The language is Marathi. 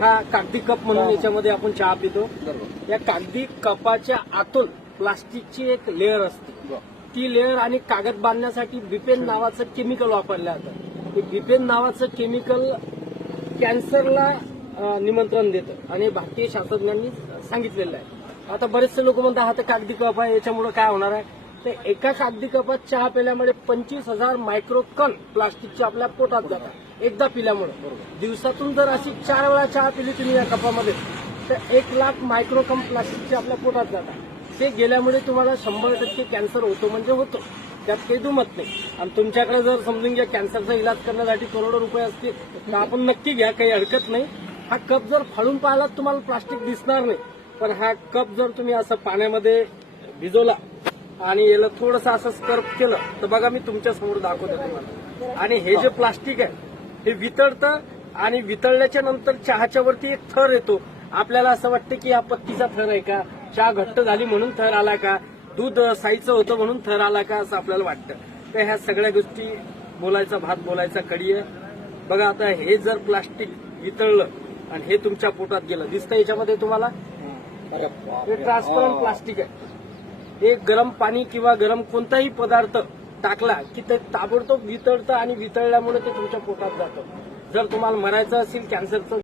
हा कागदी कप म्हणून याच्यामध्ये आपण चहा पितो. या कागदी कपाच्या आतून प्लास्टिकची एक लेअर असते. ती लेअर आणि कागद बांधण्यासाठी बिपेन नावाचं केमिकल वापरलं जातं. हे बिपेन नावाचं केमिकल कॅन्सरला निमंत्रण देतं आणि भारतीय शास्त्रज्ञांनी सांगितलेलं आहे. आता बरेचसे लोक म्हणतात हा तर कागदी कप आहे, याच्यामुळे काय होणार आहे. तर एका कागदी कपात चहा पिल्यामुळे 25,000 मायक्रोकन प्लास्टिकची आपल्या पोटात जातात एकदा पिल्यामुळे. दिवसातून जर अशी 4 वेळा चहा पिली तुम्ही या कपामध्ये तर 1,00,000 मायक्रोकन प्लास्टिकची आपल्या पोटात जातात. ते गेल्यामुळे तुम्हाला 100% कॅन्सर होतो म्हणजे होतो, त्यात काही दुमत नाही. आणि तुमच्याकडे जर समजून घ्या कॅन्सरचा इलाज करण्यासाठी करोडो रुपये असतील तर आपण नक्की घ्या, काही हरकत नाही. हा कप जर फाडून पाहिला तुम्हाला प्लास्टिक दिसणार नाही, पण हा कप जर तुम्ही असं पाण्यामध्ये भिजवला आणि याला थोडंसं असं स्कर्प केलं तर बघा मी तुमच्या समोर दाखवतो तुम्हाला. आणि हे जे प्लास्टिक आहे हे वितळतं आणि वितळल्याच्या नंतर चहाच्या वरती एक थर येतो. आपल्याला असं वाटतं की हा पत्तीचा थर आहे का, चहा घट्ट झाली म्हणून थर आला का, दूध साईचं होतं म्हणून थर आला का, असं आपल्याला वाटतं. तर ह्या सगळ्या गोष्टी बोलायचा भात बोलायचा कडी आहे. बघा आता हे जर प्लास्टिक वितळलं आणि हे तुमच्या पोटात गेलं, दिसतं याच्यामध्ये तुम्हाला हे ट्रान्सपरंट प्लास्टिक आहे. हे गरम पाणी किंवा गरम कोणताही पदार्थ टाकला की ते ताबडतोब वितळतं आणि वितळल्यामुळे ते तुमच्या पोटात जातं. जर तुम्हाला मरायचं असेल कॅन्सरचं